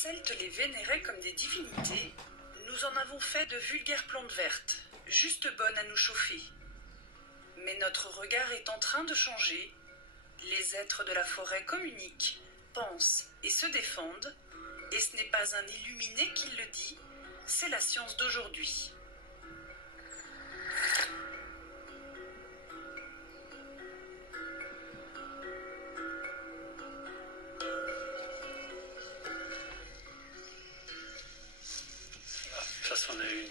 Celtes les vénéraient comme des divinités, nous en avons fait de vulgaires plantes vertes, juste bonnes à nous chauffer. Mais notre regard est en train de changer. Les êtres de la forêt communiquent, pensent et se défendent, et ce n'est pas un illuminé qui le dit, c'est la science d'aujourd'hui. Ça, c'en est une.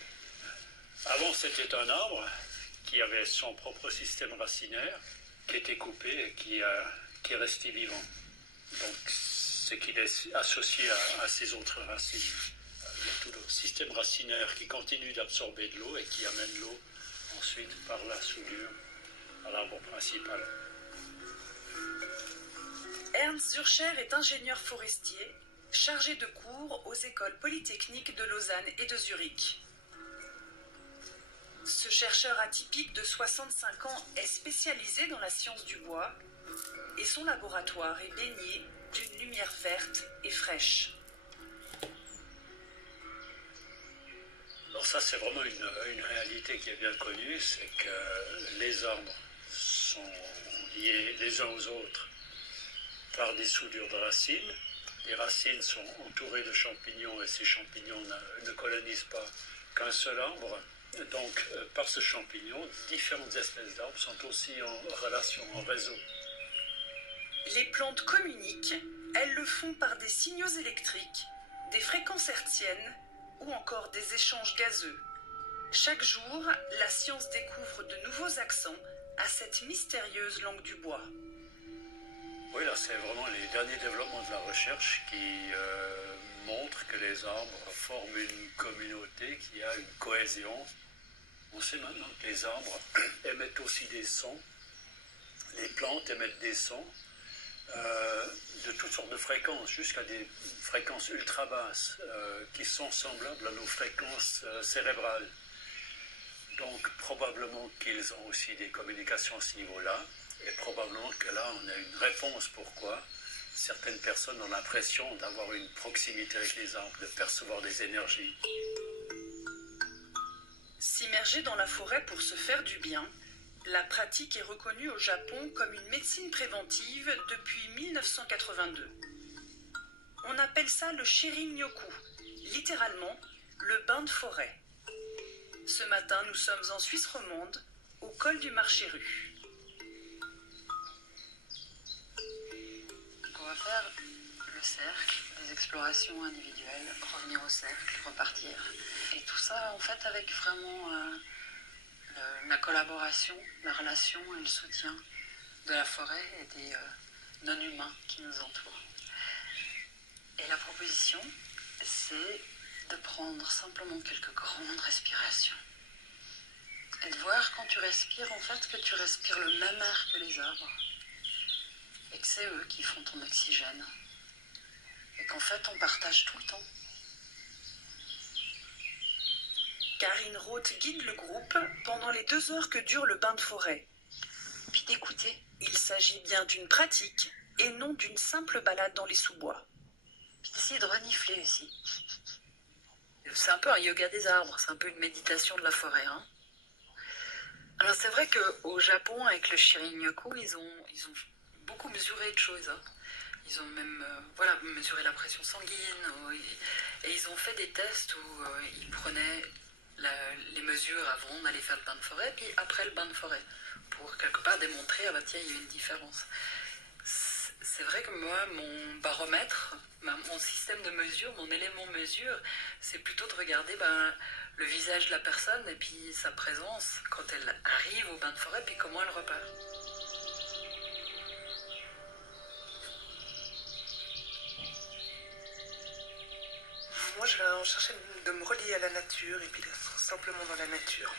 Avant, c'était un arbre qui avait son propre système racinaire, qui était coupé et qui est resté vivant. Donc, c'est qu'il est associé à ses autres racines. Il y a tout le système racinaire qui continue d'absorber de l'eau et qui amène l'eau ensuite par la soudure à l'arbre principal. Ernst Zürcher est ingénieur forestier, chargé de cours aux écoles polytechniques de Lausanne et de Zurich. Ce chercheur atypique de 65 ans est spécialisé dans la science du bois et son laboratoire est baigné d'une lumière verte et fraîche. Alors ça, c'est vraiment une réalité qui est bien connue, c'est que les arbres sont liés les uns aux autres par des soudures de racines. Les racines sont entourées de champignons et ces champignons ne colonisent pas qu'un seul arbre. Donc, par ce champignon, différentes espèces d'arbres sont aussi en relation, en réseau. Les plantes communiquent, elles le font par des signaux électriques, des fréquences hertziennes ou encore des échanges gazeux. Chaque jour, la science découvre de nouveaux accents à cette mystérieuse langue du bois. Oui, là, c'est vraiment les derniers développements de la recherche qui montrent que les arbres forment une communauté qui a une cohésion. On sait maintenant que les arbres émettent aussi des sons. Les plantes émettent des sons de toutes sortes de fréquences, jusqu'à des fréquences ultra basses qui sont semblables à nos fréquences cérébrales. Donc, probablement qu'ils ont aussi des communications à ce niveau-là. Et probablement que là, on a une réponse pourquoi certaines personnes ont l'impression d'avoir une proximité avec les arbres, de percevoir des énergies. S'immerger dans la forêt pour se faire du bien, la pratique est reconnue au Japon comme une médecine préventive depuis 1982. On appelle ça le Shirin-yoku, littéralement le bain de forêt. Ce matin, nous sommes en Suisse romande, au col du Marché-Rue. On va faire le cercle, des explorations individuelles, revenir au cercle, repartir. Et tout ça, en fait, avec vraiment la collaboration, la relation et le soutien de la forêt et des non-humains qui nous entourent. Et la proposition, c'est de prendre simplement quelques grandes respirations. Et de voir quand tu respires, en fait, que tu respires le même air que les arbres. Et que c'est eux qui font ton oxygène. Et qu'en fait, on partage tout le temps. Karine Roth guide le groupe pendant les 2 heures que dure le bain de forêt. Puis d'écouter. Il s'agit bien d'une pratique et non d'une simple balade dans les sous-bois. Puis d'essayer de renifler aussi. C'est un peu un yoga des arbres, c'est un peu une méditation de la forêt. Hein. Alors c'est vrai qu'au Japon, avec le Shirin-yoku, ils ont beaucoup mesuré de choses. Hein. Ils ont même mesuré la pression sanguine. Et ils ont fait des tests où ils prenaient les mesures avant d'aller faire le bain de forêt, puis après le bain de forêt, pour quelque part démontrer, ah bah tiens, il y a une différence. C'est vrai que moi, mon baromètre, mon système de mesure, mon élément mesure, c'est plutôt de regarder le visage de la personne et puis sa présence quand elle arrive au bain de forêt, puis comment elle repart. Moi, je vais chercher de me relier à la nature et puis d'être simplement dans la nature.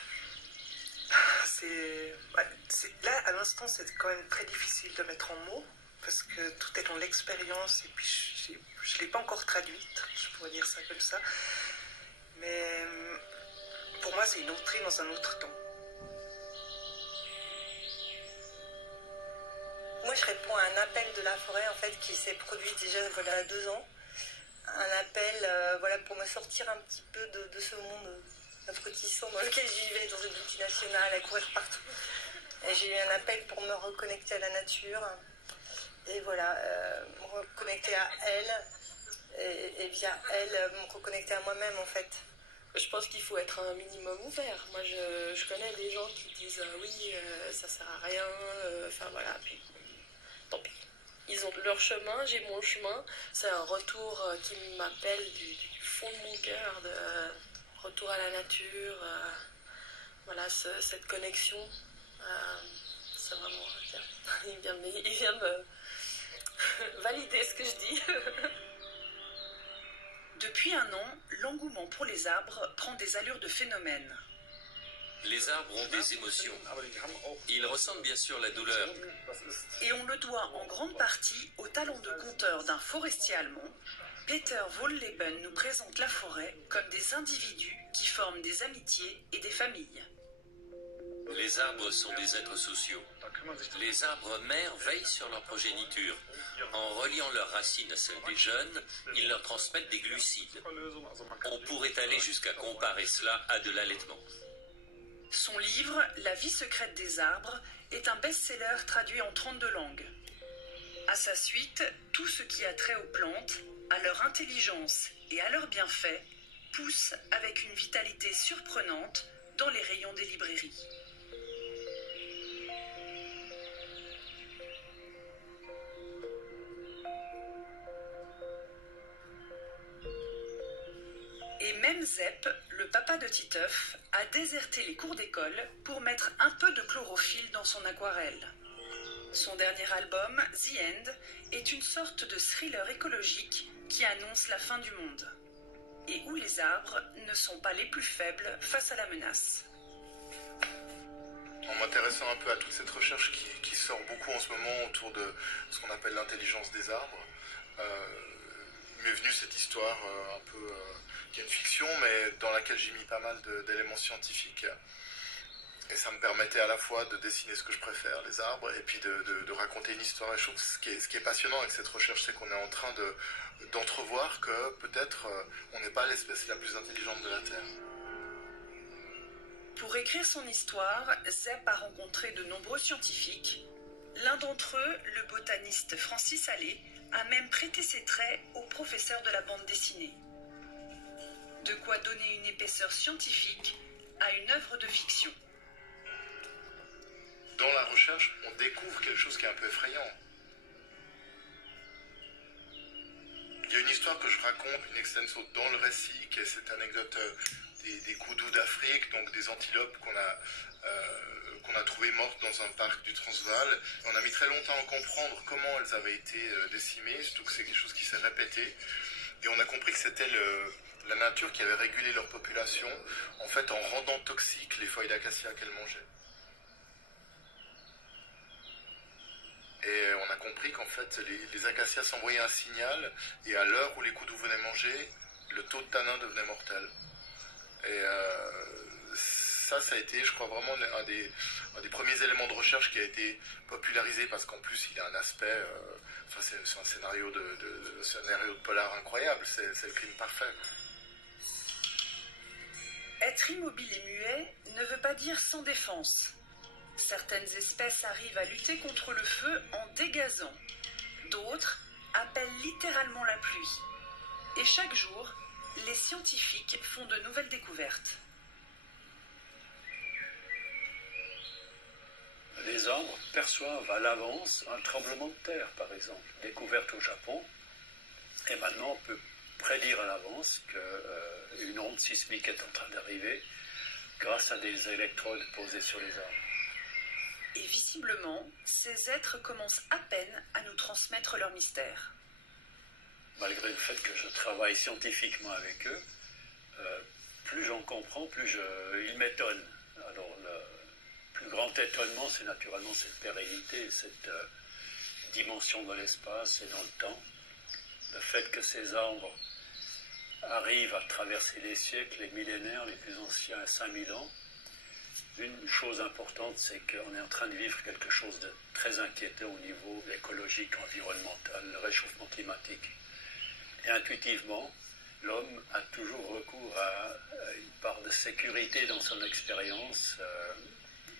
Là, à l'instant, c'est quand même très difficile de mettre en mots parce que tout est dans l'expérience et puis je ne l'ai pas encore traduite, je pourrais dire ça comme ça. Mais pour moi, c'est une entrée dans un autre temps. Moi, je réponds à un appel de la forêt en fait qui s'est produit déjà voilà 2 ans. un appel voilà, pour me sortir un petit peu de ce monde abrutissant dans lequel je vivais, dans une multinationale, à courir partout. Et j'ai eu un appel pour me reconnecter à la nature. Et voilà, me reconnecter à elle. Et via elle, me reconnecter à moi-même, en fait. Je pense qu'il faut être un minimum ouvert. Moi, je connais des gens qui disent oui, ça sert à rien. Enfin voilà, puis tant pis. Ils ont leur chemin, j'ai mon chemin. C'est un retour qui m'appelle du fond de mon cœur, de retour à la nature. Voilà, cette connexion, c'est vraiment bien. Il vient me valider ce que je dis. Depuis un an, l'engouement pour les arbres prend des allures de phénomène. Les arbres ont des émotions. Ils ressentent bien sûr la douleur. Et on le doit en grande partie au talent de conteur d'un forestier allemand. Peter Wohlleben nous présente la forêt comme des individus qui forment des amitiés et des familles. Les arbres sont des êtres sociaux. Les arbres mères veillent sur leur progéniture. En reliant leurs racines à celles des jeunes, ils leur transmettent des glucides. On pourrait aller jusqu'à comparer cela à de l'allaitement. Son livre « La vie secrète des arbres » est un best-seller traduit en 32 langues. À sa suite, tout ce qui a trait aux plantes, à leur intelligence et à leurs bienfaits, pousse avec une vitalité surprenante dans les rayons des librairies. Et même Zepp, le papa de Titeuf, a déserté les cours d'école pour mettre un peu de chlorophylle dans son aquarelle. Son dernier album, The End, est une sorte de thriller écologique qui annonce la fin du monde, et où les arbres ne sont pas les plus faibles face à la menace. En m'intéressant un peu à toute cette recherche qui sort beaucoup en ce moment autour de ce qu'on appelle l'intelligence des arbres, m'est venue cette histoire un peu qui est une fiction, mais dans laquelle j'ai mis pas mal d'éléments scientifiques. Et ça me permettait à la fois de dessiner ce que je préfère, les arbres, et puis de raconter une histoire. Et je trouve que ce qui est passionnant avec cette recherche, c'est qu'on est en train d'entrevoir que peut-être on n'est pas l'espèce la plus intelligente de la Terre. Pour écrire son histoire, Zepp a rencontré de nombreux scientifiques. L'un d'entre eux, le botaniste Francis Allais, a même prêté ses traits au professeur de la bande dessinée. De quoi donner une épaisseur scientifique à une œuvre de fiction. Dans la recherche, on découvre quelque chose qui est un peu effrayant. Il y a une histoire que je raconte, une extenso dans le récit, qui est cette anecdote des koudous d'Afrique, donc des antilopes qu'on a trouvées mortes dans un parc du Transvaal. On a mis très longtemps à comprendre comment elles avaient été décimées, surtout que c'est quelque chose qui s'est répété. Et on a compris que c'était la nature qui avait régulé leur population, en fait en rendant toxiques les feuilles d'acacia qu'elles mangeaient. Et on a compris qu'en fait les acacias s'envoyaient un signal, et à l'heure où les koudous venaient manger, le taux de tanin devenait mortel. Et ça a été, je crois, vraiment un des premiers éléments de recherche qui a été popularisé, parce qu'en plus il a un aspect, c'est un scénario de polar incroyable, c'est le crime parfait. Être immobile et muet ne veut pas dire sans défense. Certaines espèces arrivent à lutter contre le feu en dégazant. D'autres appellent littéralement la pluie. Et chaque jour, les scientifiques font de nouvelles découvertes. Les arbres perçoivent à l'avance un tremblement de terre, par exemple, découverte au Japon. Et maintenant, on peut prédire à l'avance qu'une onde sismique est en train d'arriver grâce à des électrodes posées sur les arbres. Et visiblement, ces êtres commencent à peine à nous transmettre leur mystère. Malgré le fait que je travaille scientifiquement avec eux, plus j'en comprends, plus ils m'étonnent. Alors, le plus grand étonnement, c'est naturellement cette pérennité, cette dimension dans l'espace et dans le temps. Le fait que ces arbres arrivent à traverser les siècles, les millénaires, les plus anciens à 5000 ans. Une chose importante, c'est qu'on est en train de vivre quelque chose de très inquiétant au niveau écologique, environnemental, le réchauffement climatique. Et intuitivement, l'homme a toujours recours à une part de sécurité dans son expérience.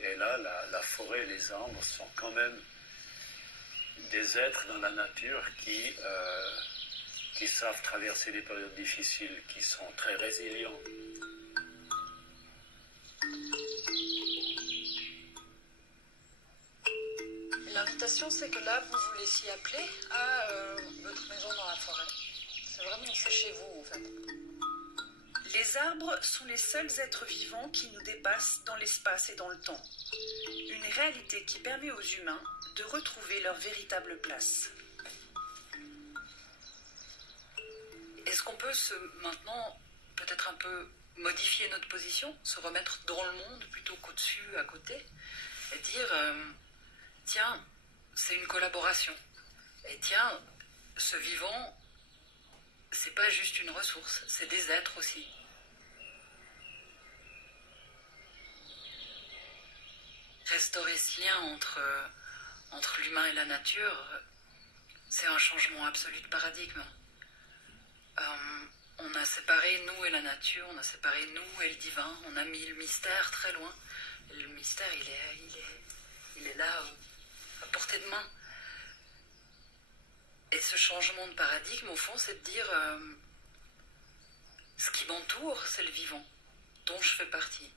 Et là, la forêt et les arbres sont quand même des êtres dans la nature qui savent traverser des périodes difficiles, qui sont très résilients. L'invitation, c'est que là, vous vous laissiez appeler à votre maison dans la forêt. C'est vraiment, c'est chez vous, en fait. Les arbres sont les seuls êtres vivants qui nous dépassent dans l'espace et dans le temps. Une réalité qui permet aux humains de retrouver leur véritable place. Est-ce qu'on peut maintenant peut-être un peu modifier notre position, se remettre dans le monde plutôt qu'au-dessus, à côté, et dire tiens, c'est une collaboration. Et tiens, ce vivant, c'est pas juste une ressource, c'est des êtres aussi. Restaurer ce lien entre l'humain et la nature, c'est un changement absolu de paradigme. On a séparé nous et la nature, on a séparé nous et le divin, on a mis le mystère très loin. Et le mystère, il est là, à portée de main. Et ce changement de paradigme, au fond, c'est de dire ce qui m'entoure, c'est le vivant, dont je fais partie.